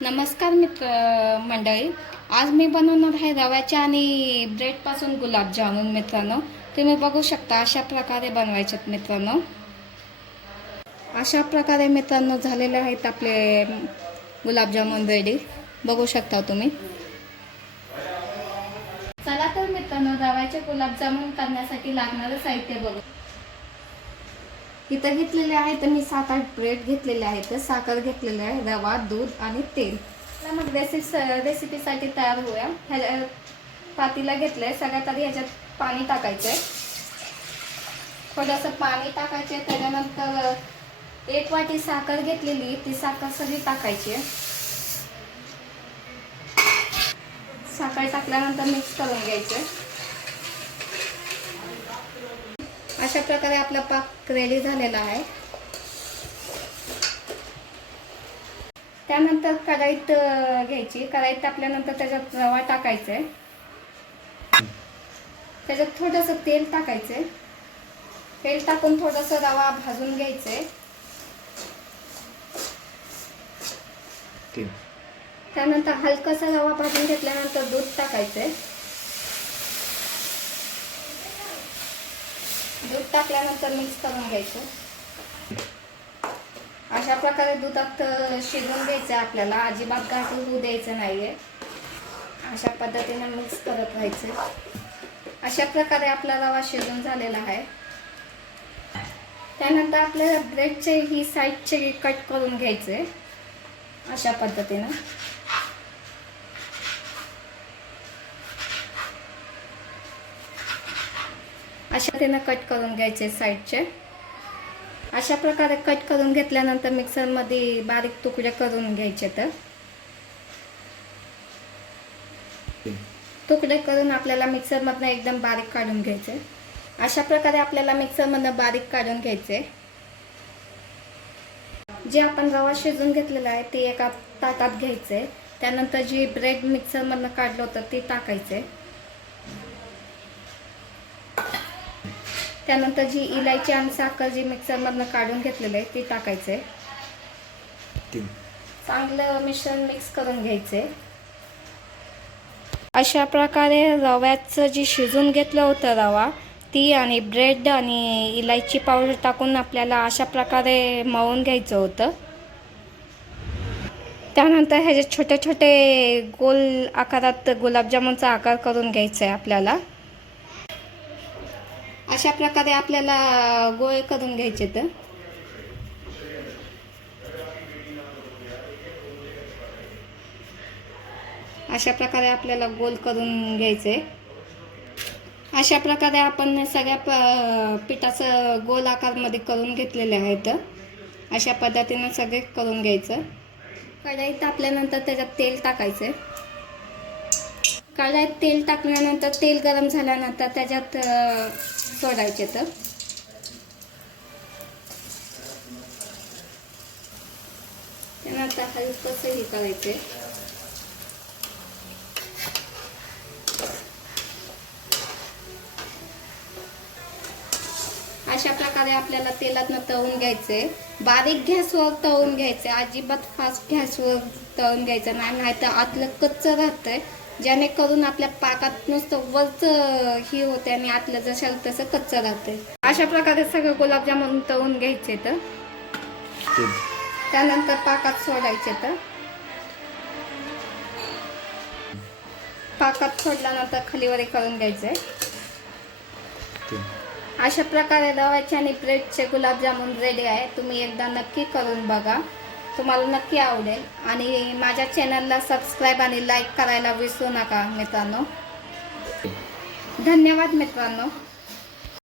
नमस्कार मित्र मंडळी. आज मी बनवणार आहे रव्याच्या आणि ब्रेडपासून गुलाबजामुन मित्रांनो. तुम्ही बघू शकता अशा प्रकारे बनवायच्यात मित्रांनो. अशा प्रकारे मित्रांनो झालेले आहेत आपले गुलाबजामुन रेडी बघू शकता तुम्ही. चला तर मित्रांनो रव्याचे गुलाबजामुन करण्यासाठी लागणारं साहित्य बघू. इथं घेतलेले आहेत मी सात आठ ब्रेड घेतलेले आहेत. साखर घेतलेले आहे रवा दूध आणि तेल. तर मग रेसिपी रेसिपीसाठी तयार होऊया. ह्या पातीला घेतलंय. सगळ्यात आधी ह्याच्यात पाणी टाकायचंय. थोडंसं पाणी टाकायचे त्याच्यानंतर एक वाटी साखर घेतलेली ती साखर सगळी टाकायची आहे. साखर टाकल्यानंतर मिक्स करून घ्यायचं अशा प्रकारे आपला पाक रेडी झालेला आहे. त्यानंतर कढाईत घ्यायची. कढाईत टाकल्यानंतर त्याच्यात रवा टाकायचा आहे त्याच्यात थोडंसं तेल टाकायचं आहे तेल टाकून थोडंसं रवा भाजून घ्यायचं आहे त्यानंतर हलकासा रवा भाजून घेतल्यानंतर दूध टाकायचं आहे दूध टाकल्यानंतर मिक्स करून घ्यायचं. अशा प्रकारे दुधात अं, शिजवून घ्यायचं आहे आपल्याला. अजिबात गाठ होऊ द्यायचं नाही आहे अशा पद्धतीनं मिक्स करत राहायचं अशा प्रकारे आपला रवा शिजून झालेला आहे. त्यानंतर आपल्याला ब्रेडचे ही साईडचे कट करून घ्यायचे. अशा पद्धतीनं. अशा पद्धतीनं कट करून घ्यायचे साईडचे अशा प्रकारे कट करून घेतल्यानंतर मिक्सरमध्ये बारीक तुकडे करून घ्यायचे तर. तीन तुकडे करून आपल्याला मिक्सरमधनं एकदम बारीक काढून घ्यायचे. अशा प्रकारे आपल्याला मिक्सरमधनं बारीक काढून घ्यायचे. जे आपण रवा शिजून घेतलेला आहे ते एका ताटात घ्यायचे. त्यानंतर जी ब्रेड मिक्सरमधनं काढलं होतं ते टाकायचे. त्यानंतर जी इलायची आणि साखर जी मिक्सरमधनं काढून घेतलेलं आहे ते टाकायचे तीन. चांगलं मिश्रण मिक्स करून घ्यायचे अशा प्रकारे रव्याचं जी शिजून घेतलं होतं रवा ती आणि ब्रेड आणि इलायची पावडर टाकून आपल्याला अशा प्रकारे मळून घ्यायचं होतं. त्यानंतर ह्याचे छोटे छोटे गोल आकारात गुलाबजामुनचा आकार करून घ्यायचा आहे आपल्याला. अशा प्रकारे आपल्याला गोळे करून घ्यायचे तर. अशा प्रकारे आपल्याला गोल करून घ्यायचे. अशा प्रकारे आपण सगळ्या प पिठाचं गोल आकारमध्ये करून घेतलेले आहेत. अशा पद्धतीनं सगळे करून घ्यायचं. कढाईत टाकल्यानंतर त्याच्यात तेल टाकायचं कढाईत तेल टाकल्यानंतर तेल गरम झाल्यानंतर त्याच्यात सोडायचे तर. त्यानंतर हलकंसं हे करायचे अशा प्रकारे आपल्याला तेलातनं तळून घ्यायचे बारीक गॅसवर तळून घ्यायचे अजिबात फास्ट गॅसवर तळून घ्यायचं नाही तर आतलं कच्चं राहतंय. जेणेकरून आपल्या पाकात नुसतं वरचं ही होते आणि आतलं जसं तसं कच्चं राहतंय अशा प्रकारे सगळं गुलाबजामुन तळून घ्यायचे तर. त्यानंतर पाकात सोडायचे तर. पाकात सोडल्यानंतर खालीवरी करून घ्यायचे तीन अशा प्रकारे रव्याचे आणि ब्रेडचे गुलाबजामुन रेडी आहे. तुम्ही एकदा नक्की करून बघा. तुम्हाला नक्की आवडेल. आणि माझ्या चॅनलला सबस्क्राईब आणि लाईक करायला विसरू नका मित्रांनो. धन्यवाद मित्रांनो.